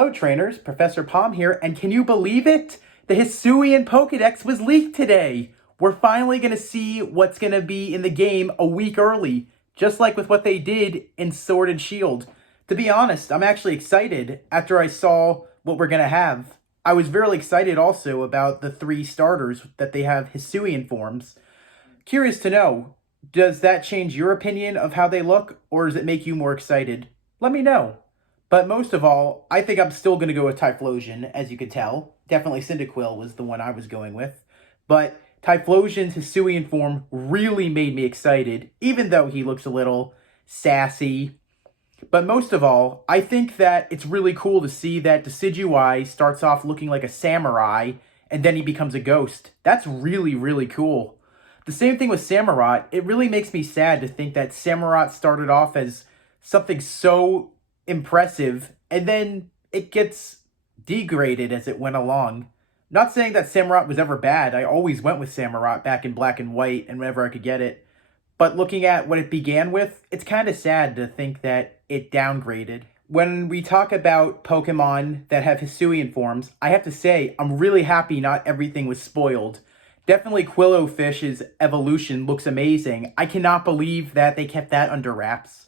Hello trainers, Professor Palm here, and can you believe it? The Hisuian Pokédex was leaked today! We're finally going to see what's going to be in the game a week early, just like with what they did in Sword and Shield. To be honest, I'm actually excited after I saw what we're going to have. I was very excited also about the 3 starters that they have Hisuian forms. Curious to know, does that change your opinion of how they look, or does it make you more excited? Let me know. But most of all, I think I'm still going to go with Typhlosion, as you could tell. Definitely Cyndaquil was the one I was going with. But Typhlosion's Hisuian form really made me excited, even though he looks a little sassy. But most of all, I think that it's really cool to see that Decidueye starts off looking like a samurai, and then he becomes a ghost. That's really, really cool. The same thing with Samurott. It really makes me sad to think that Samurott started off as something so impressive, and then it gets degraded as it went along. Not saying that Samurott was ever bad. I always went with Samurott back in Black and White and whenever I could get it. But looking at what it began with, it's kind of sad to think that it downgraded. When we talk about Pokemon that have Hisuian forms, I have to say, I'm really happy not everything was spoiled. Definitely Quillowfish's evolution looks amazing. I cannot believe that they kept that under wraps.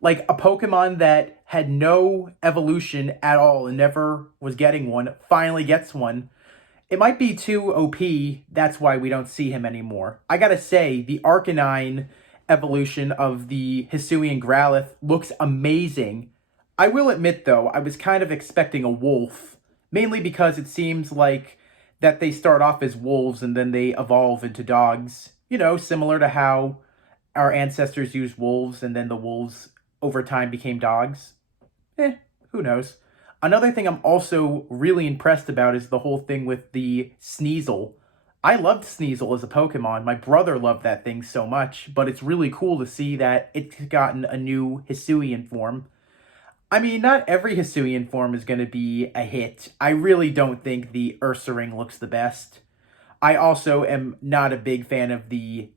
Like, a Pokemon that had no evolution at all and never was getting one, finally gets one. It might be too OP, that's why we don't see him anymore. I gotta say, the Arcanine evolution of the Hisuian Growlithe looks amazing. I will admit, though, I was kind of expecting a wolf, mainly because it seems like that they start off as wolves and then they evolve into dogs. You know, similar to how our ancestors used wolves and then the wolves over time became dogs. Who knows? Another thing I'm also really impressed about is the whole thing with the Sneasel. I loved Sneasel as a Pokemon. My brother loved that thing so much, but it's really cool to see that it's gotten a new Hisuian form. I mean, not every Hisuian form is going to be a hit. I really don't think the Ursaring looks the best. I also am not a big fan of the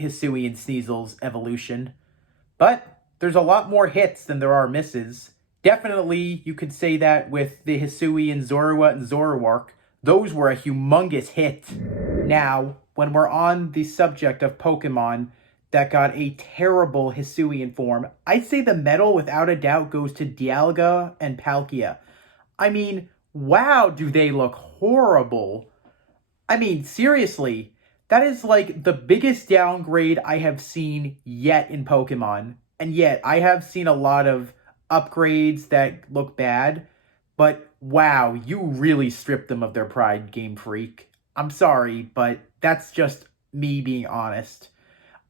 Hisuian Sneasel's evolution. But there's a lot more hits than there are misses. Definitely, you could say that with the Hisuian Zorua and Zoroark. Those were a humongous hit. Now, when we're on the subject of Pokemon that got a terrible Hisuian form, I'd say the medal without a doubt goes to Dialga and Palkia. I mean, wow, do they look horrible. I mean, seriously, that is like the biggest downgrade I have seen yet in Pokemon. And yet, I have seen a lot of upgrades that look bad, but wow, you really stripped them of their pride, Game Freak. I'm sorry, but that's just me being honest.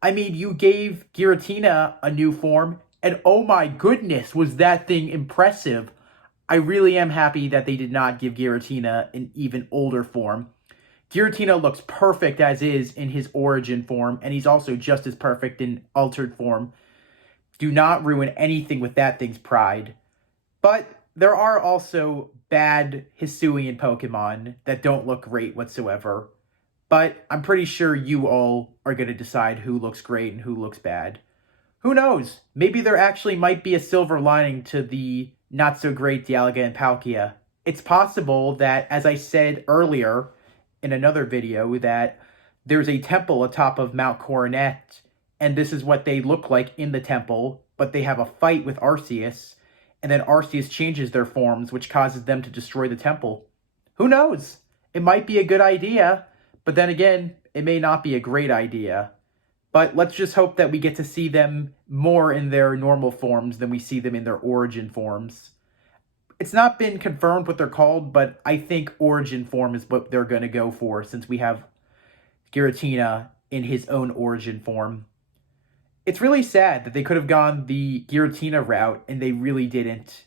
I mean, you gave Giratina a new form, and oh my goodness, was that thing impressive. I really am happy that they did not give Giratina an even older form. Giratina looks perfect as is in his origin form, and he's also just as perfect in altered form. Do not ruin anything with that thing's pride. But there are also bad Hisuian Pokemon that don't look great whatsoever. But I'm pretty sure you all are going to decide who looks great and who looks bad. Who knows? Maybe there actually might be a silver lining to the not-so-great Dialga and Palkia. It's possible that, as I said earlier in another video, that there's a temple atop of Mount Coronet, and this is what they look like in the temple, but they have a fight with Arceus, and then Arceus changes their forms, which causes them to destroy the temple. Who knows? It might be a good idea, but then again, it may not be a great idea. But let's just hope that we get to see them more in their normal forms than we see them in their origin forms. It's not been confirmed what they're called, but I think origin form is what they're going to go for, since we have Giratina in his own origin form. It's really sad that they could have gone the Giratina route, and they really didn't.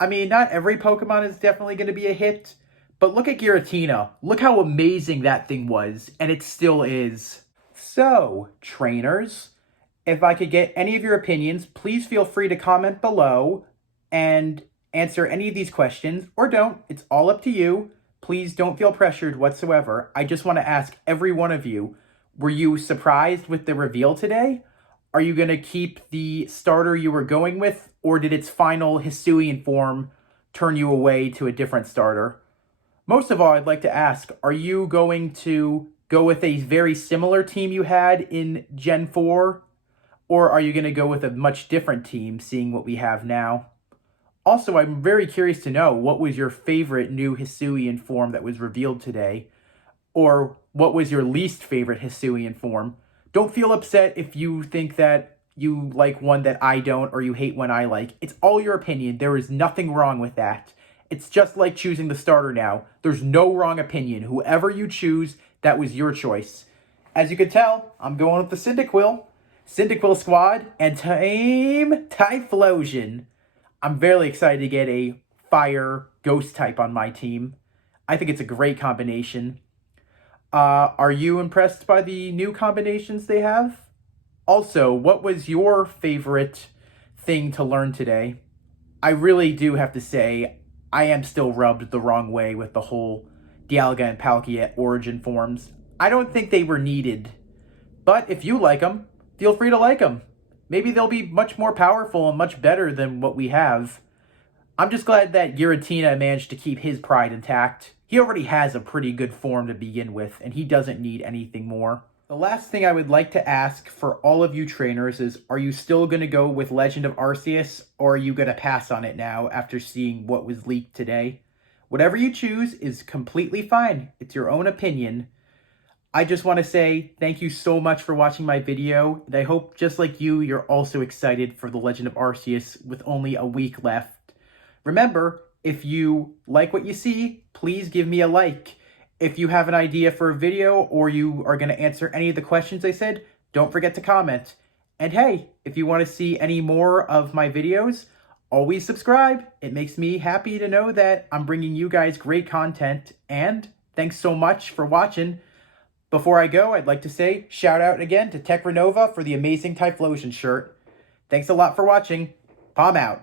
I mean, not every Pokemon is definitely going to be a hit, but look at Giratina. Look how amazing that thing was, and it still is. So, trainers, if I could get any of your opinions, please feel free to comment below and answer any of these questions, or don't. It's all up to you. Please don't feel pressured whatsoever. I just want to ask every one of you, were you surprised with the reveal today? Are you going to keep the starter you were going with, or did its final Hisuian form turn you away to a different starter. Most of all, I'd like to ask, are you going to go with a very similar team you had in Gen 4? Or are you going to go with a much different team, seeing what we have now? Also, I'm very curious to know, what was your favorite new Hisuian form that was revealed today? Or what was your least favorite Hisuian form? Don't feel upset if you think that you like one that I don't, or you hate one I like. It's all your opinion. There is nothing wrong with that. It's just like choosing the starter now. There's no wrong opinion. Whoever you choose, that was your choice. As you can tell, I'm going with the Cyndaquil. Cyndaquil squad and Team Typhlosion. I'm very excited to get a fire ghost type on my team. I think it's a great combination. Are you impressed by the new combinations they have? Also, what was your favorite thing to learn today? I really do have to say, I am still rubbed the wrong way with the whole Dialga and Palkia Origin forms. I don't think they were needed. But if you like them, feel free to like them. Maybe they'll be much more powerful and much better than what we have. I'm just glad that Giratina managed to keep his pride intact. He already has a pretty good form to begin with, and he doesn't need anything more. The last thing I would like to ask for all of you trainers is, are you still going to go with Legend of Arceus, or are you going to pass on it now after seeing what was leaked today? Whatever you choose is completely fine. It's your own opinion. I just want to say thank you so much for watching my video, and I hope, just like you, you're also excited for the Legend of Arceus with only a week left. Remember, if you like what you see, please give me a like. If you have an idea for a video, or you are going to answer any of the questions I said, don't forget to comment. And hey, if you want to see any more of my videos, always subscribe. It makes me happy to know that I'm bringing you guys great content, and thanks so much for watching. Before I go, I'd like to say shout out again to Tech Renova for the amazing Typhlosion shirt. Thanks a lot for watching. Palm out.